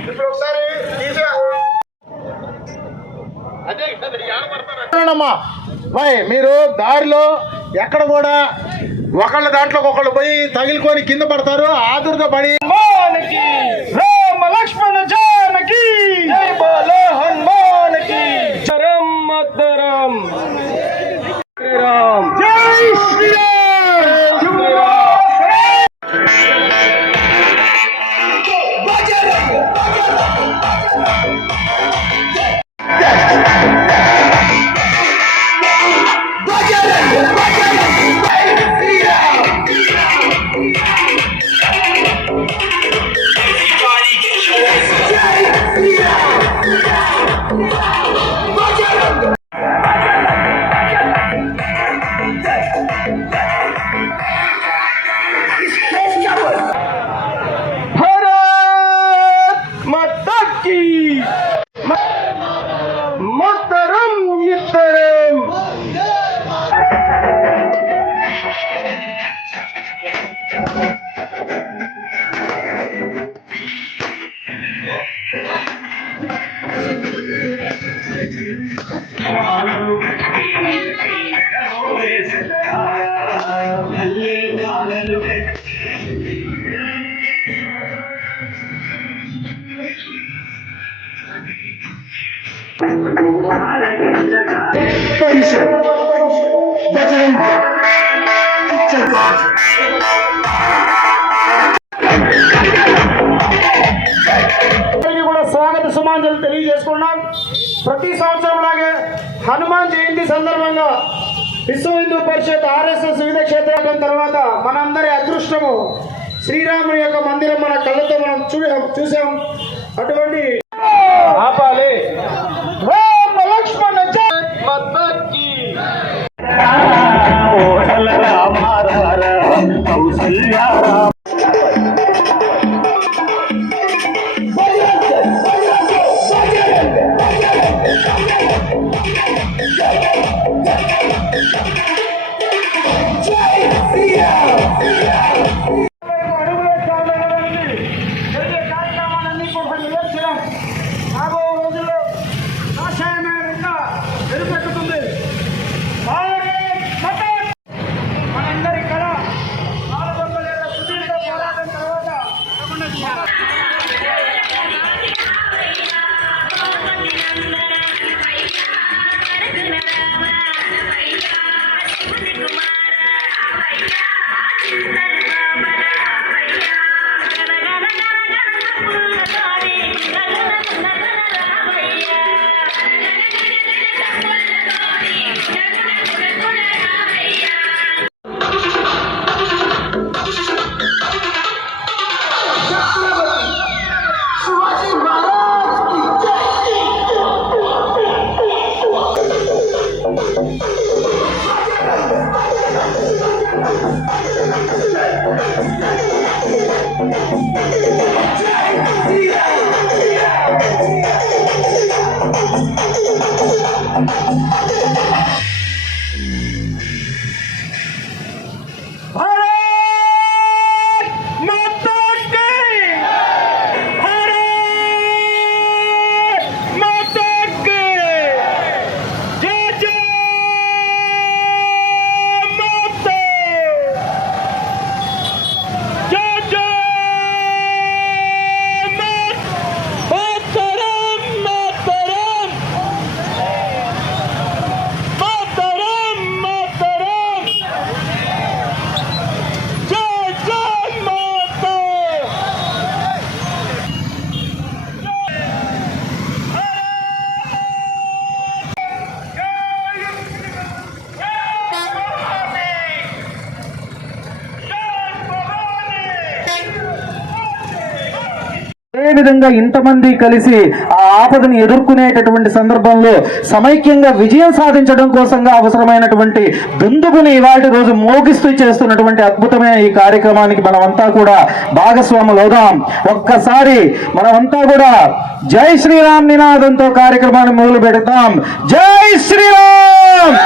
ఇప్పుడు ఒకసారి మీరు దారిలో ఎక్కడ కూడా ఒకళ్ళ దాంట్లో ఒకళ్ళు పోయి తగిలికొని కింద పడతారు. ఆదుర్గా పడి రామ లక్ష్మణ జానకి జై బోలో హనుమాన్కి చరం మద్దరం శ్రీరామ్ జై శ్రీరామ్. స్వాగత సుమాంజలు తెలియజేసుకున్నాం. ప్రతి సంవత్సరం లాగే హనుమాన్ జయంతి సందర్భంగా విశ్వ హిందూ పరిషత్ RSS వివిధ క్షేత్రాల తర్వాత మనందరి అదృష్టము శ్రీరాముని యొక్క మందిరం మన కళ్ళతో మనం చూసాం. అటువంటి ఆపాలి రామ లక్ష్మణ మద్దకి విధంగా ఇంతమంది కలిసి ఆ ఆపదను ఎదుర్కొనేటటువంటి సందర్భంలో సమైక్యంగా విజయం సాధించడం కోసంగా అవసరమైనటువంటి దుందుగుని ఇవాటి రోజు మోగిస్తూ చేస్తున్నటువంటి అద్భుతమైన ఈ కార్యక్రమానికి మనమంతా కూడా భాగస్వాములు అవుదాం. ఒక్కసారి మనమంతా కూడా జై శ్రీరామ్ నినాదంతో కార్యక్రమాన్ని మొదలు పెడతాం. జై శ్రీరామ్.